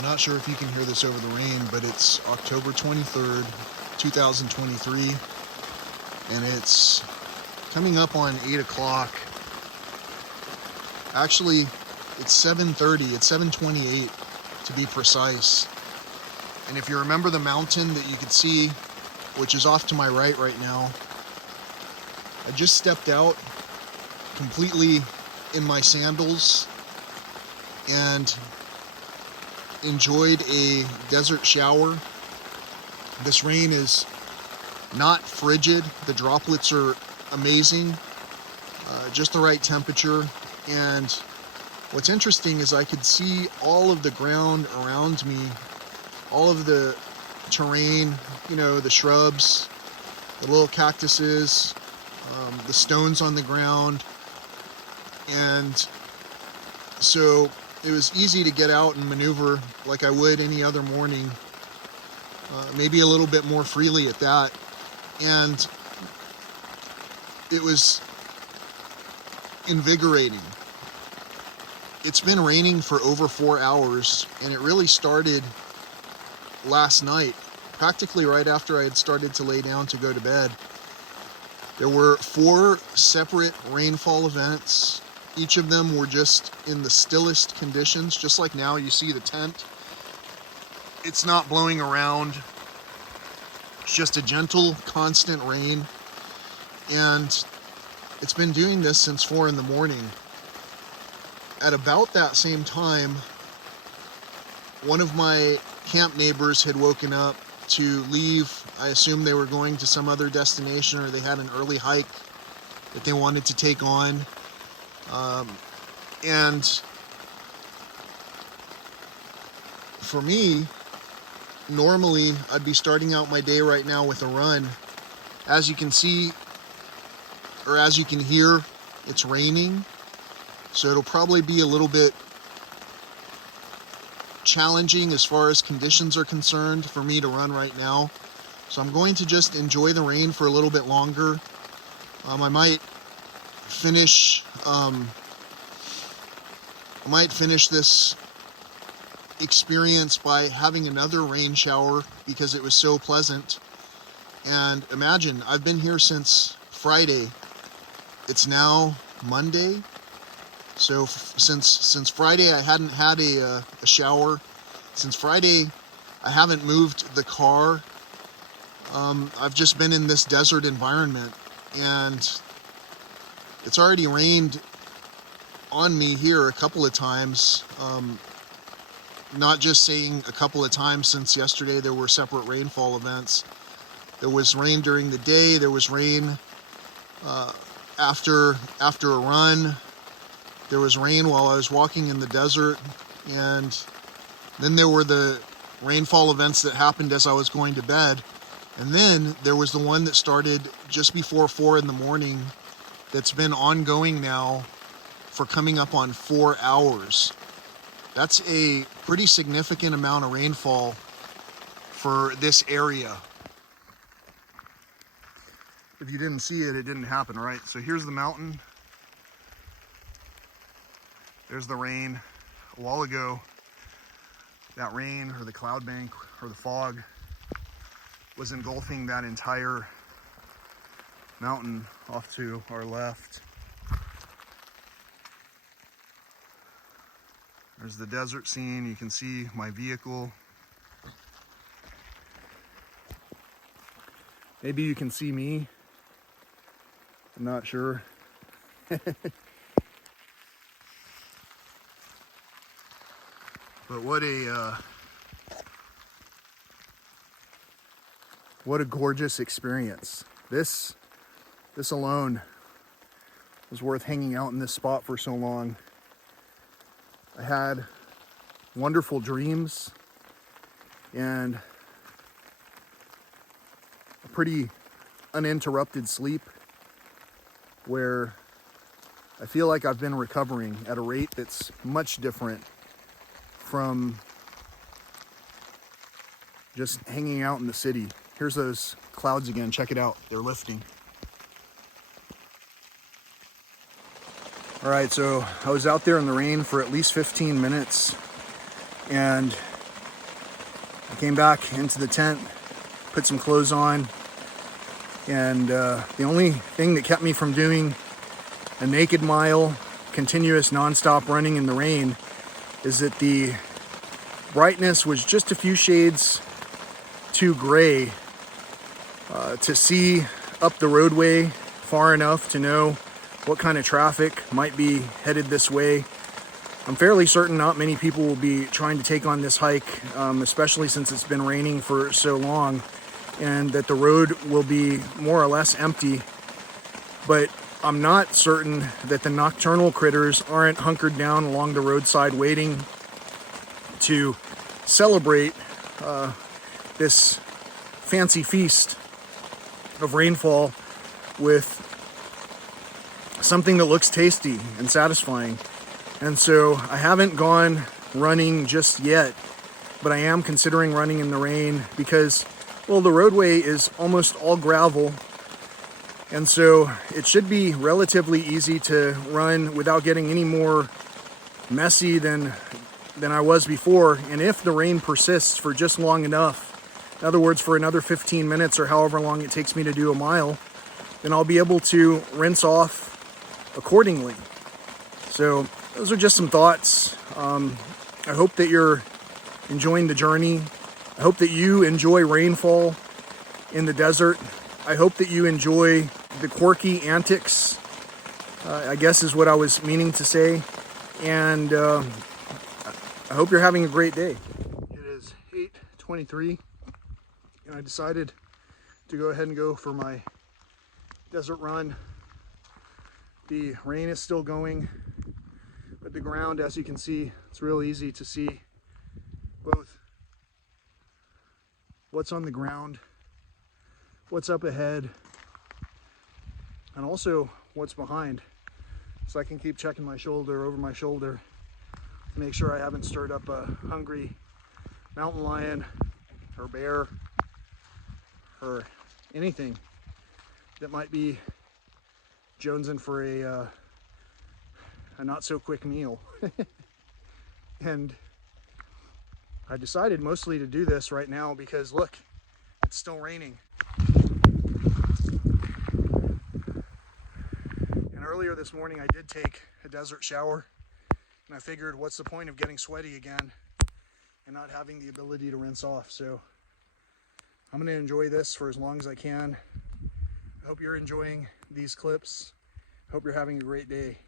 I'm not sure if you can hear this over the rain, but it's October 23rd, 2023, and it's coming up on 8 o'clock. Actually, it's 7:30, it's 7:28 to be precise. And if you remember the mountain that you could see, which is off to my right now, I just stepped out completely in my sandals and enjoyed a desert shower. This rain is not frigid. The droplets are amazing, just the right temperature. And what's interesting is I could see all of the ground around me, all of the terrain, the shrubs, the little cactuses, the stones on the ground. And so it was easy to get out and maneuver like I would any other morning, maybe a little bit more freely at that. And it was invigorating. It's been raining for over 4 hours, and it really started last night, practically right after I had started to lay down to go to bed. There were 4 separate rainfall events. Each of them were just in the stillest conditions, just like now you see the tent. It's not blowing around. It's just a gentle, constant rain. And it's been doing this since 4 in the morning. At about that same time, one of my camp neighbors had woken up to leave. I assume they were going to some other destination, or they had an early hike that they wanted to take on. And for me, normally I'd be starting out my day right now with a run. As you can see, or as you can hear, it's raining. So it'll probably be a little bit challenging as far as conditions are concerned for me to run right now. So I'm going to just enjoy the rain for a little bit longer. I might finish this experience by having another rain shower because it was so pleasant. And imagine, I've been here since Friday. It's now Monday. So since Friday, I hadn't had a shower. Since Friday, I haven't moved the car. I've just been in this desert environment, and it's already rained on me here a couple of times. Not just saying a couple of times, since yesterday there were separate rainfall events. There was rain during the day. There was rain after a run. There was rain while I was walking in the desert. And then there were the rainfall events that happened as I was going to bed. And then there was the one that started just before 4 in the morning that's been ongoing now for coming up on 4 hours. That's a pretty significant amount of rainfall for this area. If you didn't see it, it didn't happen, right? So here's the mountain. There's the rain. A while ago, that rain or the cloud bank or the fog was engulfing that entire mountain off to our left. There's the desert scene. You can see my vehicle. Maybe you can see me. I'm not sure. But what a gorgeous experience. This alone was worth hanging out in this spot for so long. I had wonderful dreams and a pretty uninterrupted sleep where I feel like I've been recovering at a rate that's much different from just hanging out in the city. Here's those clouds again. Check it out. They're lifting. All right, so I was out there in the rain for at least 15 minutes, and came back into the tent, put some clothes on, and the only thing that kept me from doing a naked mile, continuous nonstop running in the rain, is that the brightness was just a few shades too gray to see up the roadway far enough to know what kind of traffic might be headed this way. I'm fairly certain not many people will be trying to take on this hike, especially since it's been raining for so long, and that the road will be more or less empty. But I'm not certain that the nocturnal critters aren't hunkered down along the roadside waiting to celebrate this fancy feast of rainfall with something that looks tasty and satisfying. And so I haven't gone running just yet, but I am considering running in the rain because, well, the roadway is almost all gravel, and so it should be relatively easy to run without getting any more messy than I was before. And if the rain persists for just long enough, in other words, for another 15 minutes or however long it takes me to do a mile, then I'll be able to rinse off accordingly. So those are just some thoughts. I hope that you're enjoying the journey. I hope that you enjoy rainfall in the desert. I hope that you enjoy the quirky antics, I guess is what I was meaning to say. And I hope you're having a great day. It is 8:23, and I decided to go ahead and go for my desert run. The rain is still going, but the ground, as you can see, it's real easy to see both what's on the ground, what's up ahead, and also what's behind. So I can keep checking my shoulder, over my shoulder, to make sure I haven't stirred up a hungry mountain lion or bear or anything that might be jonesing for a not so quick meal. And I decided mostly to do this right now because look, it's still raining. And earlier this morning I did take a desert shower, and I figured, what's the point of getting sweaty again and not having the ability to rinse off? So I'm going to enjoy this for as long as I can. I hope you're enjoying these clips. I hope you're having a great day.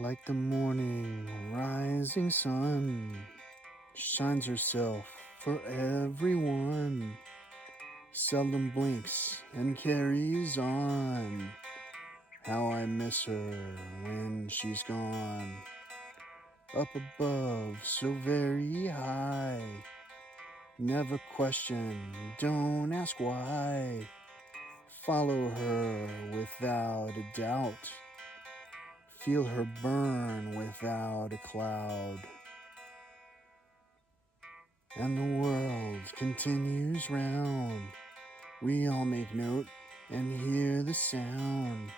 Like the morning rising sun, shines herself for everyone, seldom blinks and carries on. How I miss her when she's gone. Up above, so very high, never question, don't ask why. Follow her without a doubt, feel her burn without a cloud. And the world continues round. We all make note and hear the sound.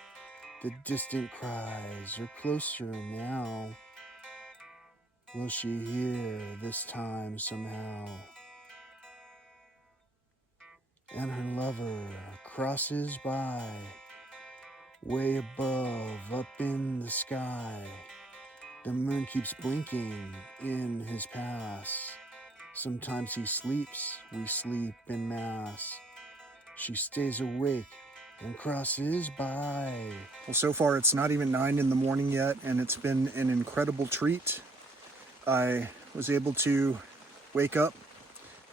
The distant cries are closer now. Will she hear this time somehow? And her lover crosses by, way above, up in the sky. The moon keeps blinking in his pass. Sometimes he sleeps, we sleep in mass. She stays awake and crosses by. Well, so far it's not even 9 in the morning yet, and it's been an incredible treat. I was able to wake up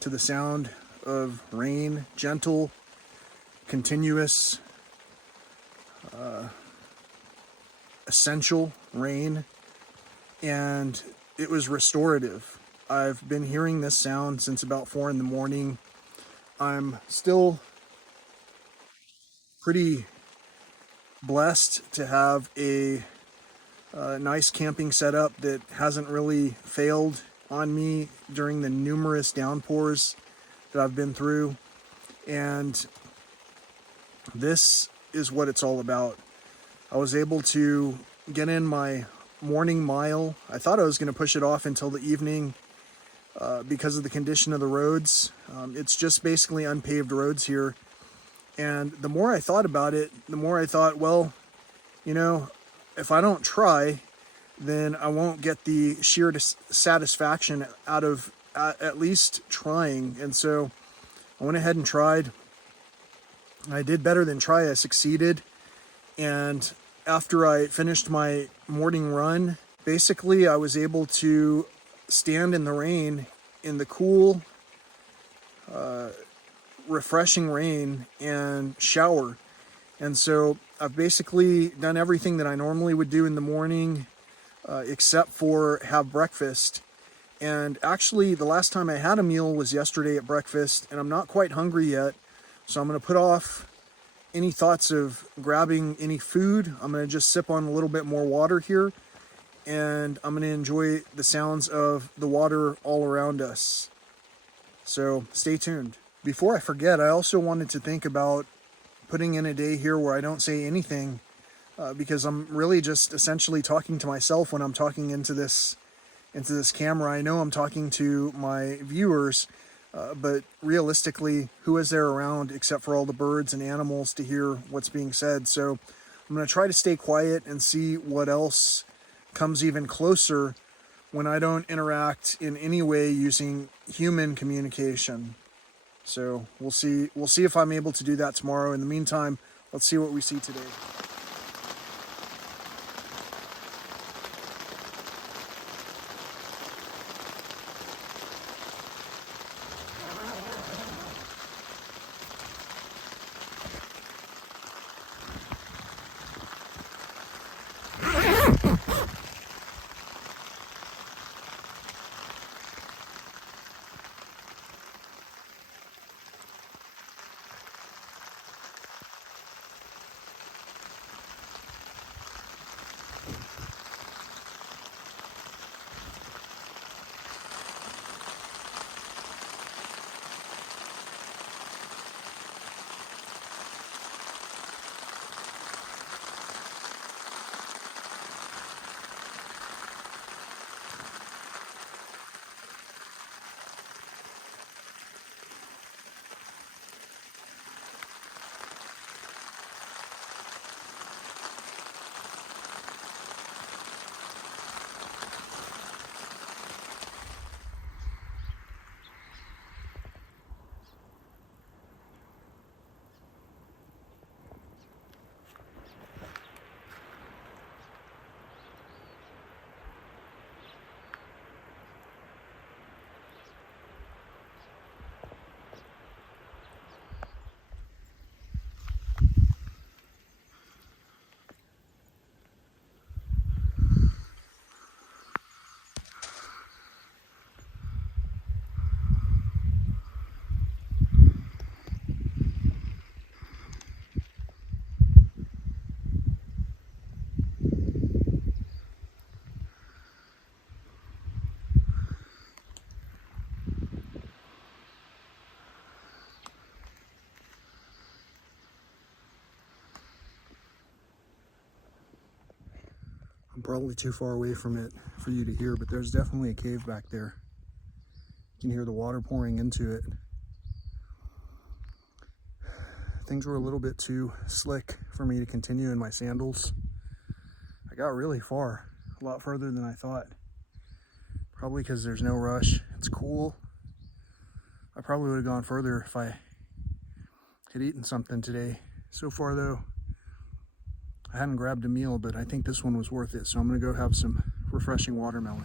to the sound of rain, gentle, continuous, essential rain, and it was restorative. I've been hearing this sound since about 4 in the morning. I'm still pretty blessed to have a nice camping setup that hasn't really failed on me during the numerous downpours that I've been through. And this is what it's all about. I was able to get in my morning mile. I thought I was going to push it off until the evening because of the condition of the roads. It's just basically unpaved roads here. And the more I thought about it, the more I thought, well, you know, if I don't try, then I won't get the sheer satisfaction out of at least trying. And so I went ahead and tried. I did better than try. I succeeded. And after I finished my morning run, basically I was able to stand in the rain, in the cool, refreshing rain, and shower. And so I've basically done everything that I normally would do in the morning, except for have breakfast. And actually, the last time I had a meal was yesterday at breakfast, and I'm not quite hungry yet. So I'm going to put off any thoughts of grabbing any food. I'm going to just sip on a little bit more water here, and I'm going to enjoy the sounds of the water all around us. So stay tuned. Before I forget, I also wanted to think about putting in a day here where I don't say anything, because I'm really just essentially talking to myself when I'm talking into this camera. I know I'm talking to my viewers, but realistically, who is there around except for all the birds and animals to hear what's being said? So I'm going to try to stay quiet and see what else comes even closer when I don't interact in any way using human communication. So we'll see if I'm able to do that tomorrow. In the meantime, let's see what we see today. I'm probably too far away from it for you to hear, but there's definitely a cave back there. You can hear the water pouring into it. Things were a little bit too slick for me to continue in my sandals. I got really far, a lot further than I thought. Probably because there's no rush. It's cool. I probably would have gone further if I had eaten something today. So far though, I hadn't grabbed a meal, but I think this one was worth it. So I'm gonna go have some refreshing watermelon.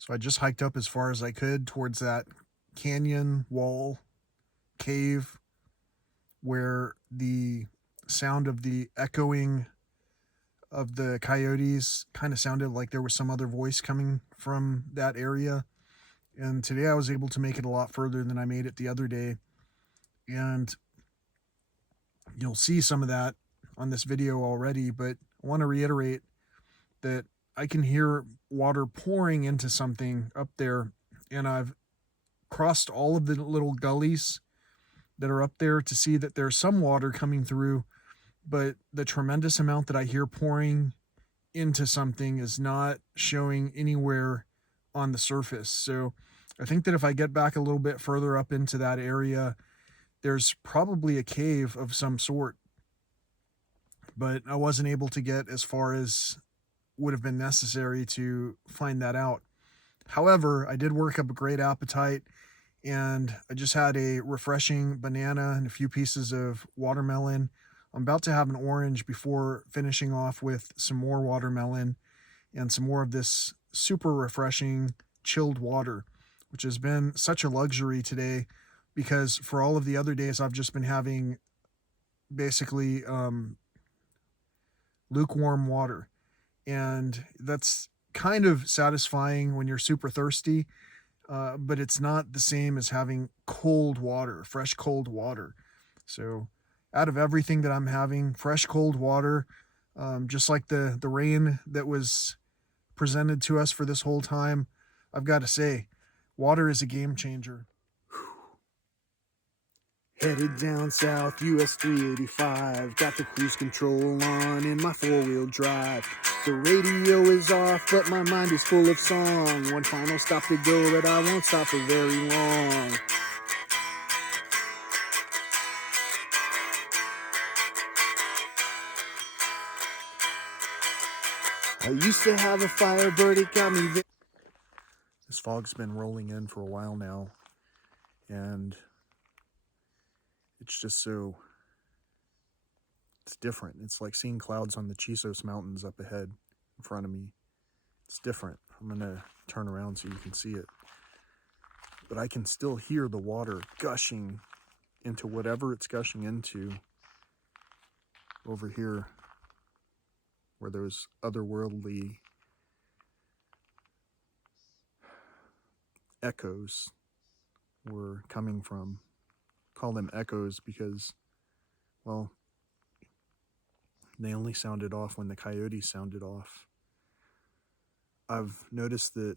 So I just hiked up as far as I could towards that canyon wall cave where the sound of the echoing of the coyotes kind of sounded like there was some other voice coming from that area. And today I was able to make it a lot further than I made it the other day. And you'll see some of that on this video already, but I want to reiterate that I can hear water pouring into something up there, and I've crossed all of the little gullies that are up there to see that there's some water coming through, but the tremendous amount that I hear pouring into something is not showing anywhere on the surface. So I think that if I get back a little bit further up into that area, there's probably a cave of some sort, but I wasn't able to get as far as would have been necessary to find that out. However, I did work up a great appetite, and I just had a refreshing banana and a few pieces of watermelon. I'm about to have an orange before finishing off with some more watermelon and some more of this super refreshing chilled water, which has been such a luxury today because for all of the other days I've just been having basically lukewarm water. And that's kind of satisfying when you're super thirsty, but it's not the same as having cold water, fresh cold water. So, out of everything that I'm having, fresh cold water, just like the rain that was presented to us for this whole time, I've got to say, water is a game changer. Headed down south, US 385. Got the cruise control on in my four-wheel drive. The radio is off, but my mind is full of song. One final stop to go, but I won't stop for very long. I used to have a Firebird, it got me. This fog's been rolling in for a while now, and it's just so, it's different. It's like seeing clouds on the Chisos Mountains up ahead in front of me. It's different. I'm gonna turn around so you can see it. But I can still hear the water gushing into whatever it's gushing into over here where those otherworldly echoes were coming from. Call them echoes because, well, they only sounded off when the coyotes sounded off. I've noticed that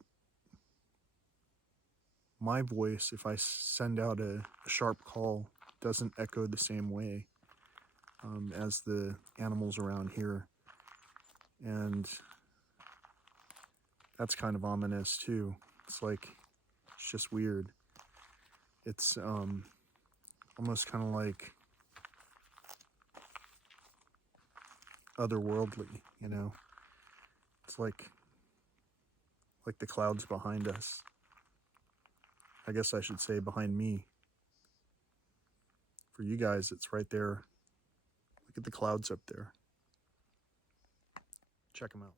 my voice, if I send out a sharp call, doesn't echo the same way as the animals around here. And that's kind of ominous too. It's like, it's just weird. It's almost kind of like otherworldly, you know? It's like the clouds behind us. I guess I should say behind me. For you guys, it's right there. Look at the clouds up there. Check them out.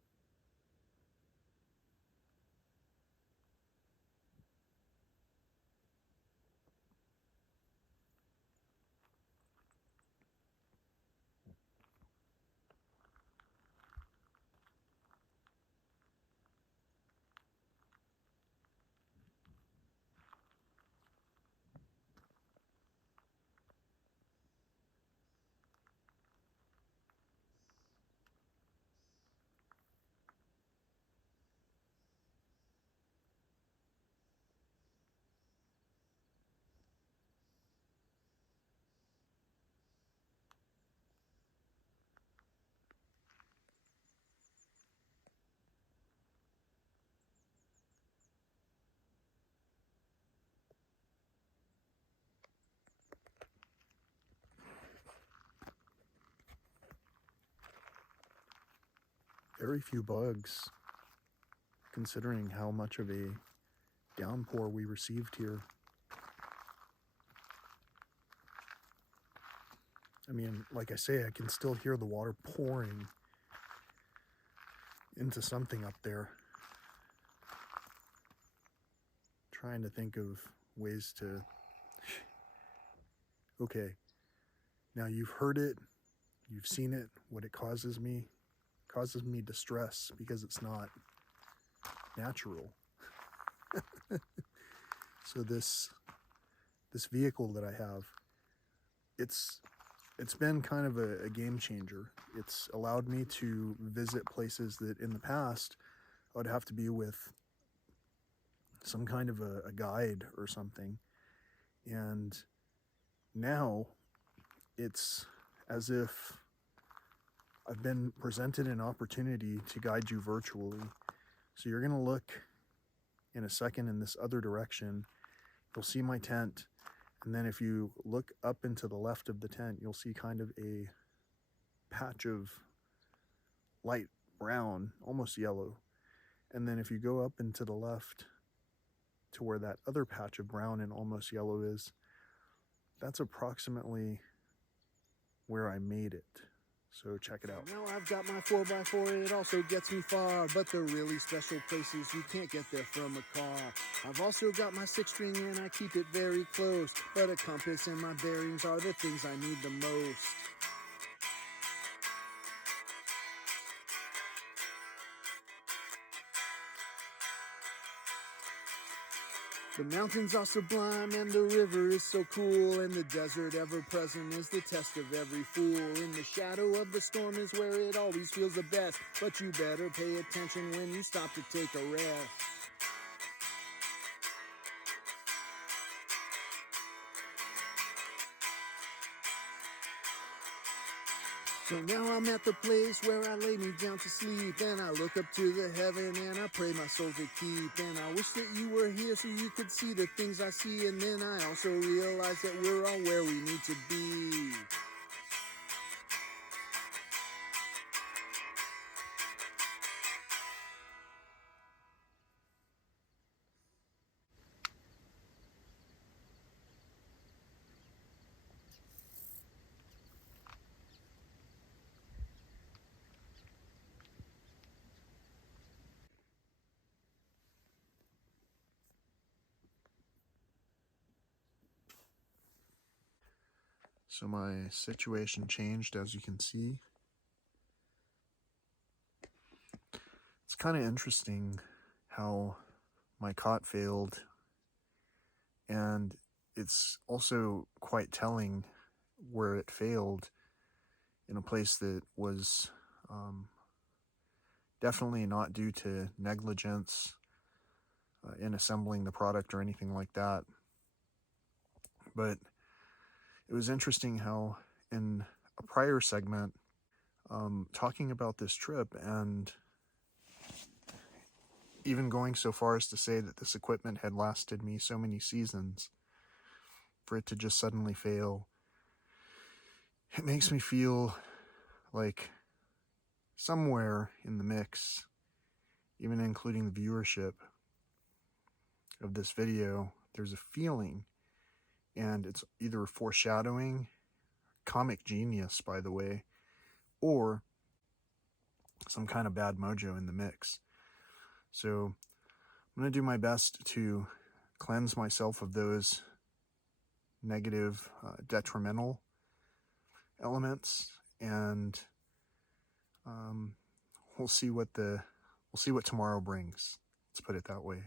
Very few bugs, considering how much of a downpour we received here. I mean, like I say, I can still hear the water pouring into something up there. trying to think of ways to... Okay, now you've heard it, you've seen it, what it causes me distress because it's not natural. So this vehicle that I have, it's been kind of a game changer. It's allowed me to visit places that in the past I would have to be with some kind of a guide or something. And now it's as if I've been presented an opportunity to guide you virtually. So you're gonna look in a second in this other direction. You'll see my tent. And then if you look up into the left of the tent, you'll see kind of a patch of light brown, almost yellow. And then if you go up into the left to where that other patch of brown and almost yellow is, that's approximately where I made it. So check it out. Now I've got my 4x4, it also gets me far, but the really special places you can't get there from a car. I've also got my 6-string and I keep it very close, but a compass and my bearings are the things I need the most. The mountains are sublime and the river is so cool, and the desert ever present is the test of every fool. In the shadow of the storm is where it always feels the best, but you better pay attention when you stop to take a rest. So now I'm at the place where I lay me down to sleep, and I look up to the heaven and I pray my soul to keep. And I wish that you were here so you could see the things I see, and then I also realize that we're all where we need to be. So my situation changed, as you can see. It's kind of interesting how my cot failed, and it's also quite telling where it failed in a place that was definitely not due to negligence in assembling the product or anything like that. But it was interesting how in a prior segment, talking about this trip and even going so far as to say that this equipment had lasted me so many seasons, for it to just suddenly fail, it makes me feel like somewhere in the mix, even including the viewership of this video, there's a feeling, and it's either foreshadowing, comic genius by the way, or some kind of bad mojo in the mix. So I'm going to do my best to cleanse myself of those negative, detrimental elements, and we'll see what tomorrow brings. Let's put it that way.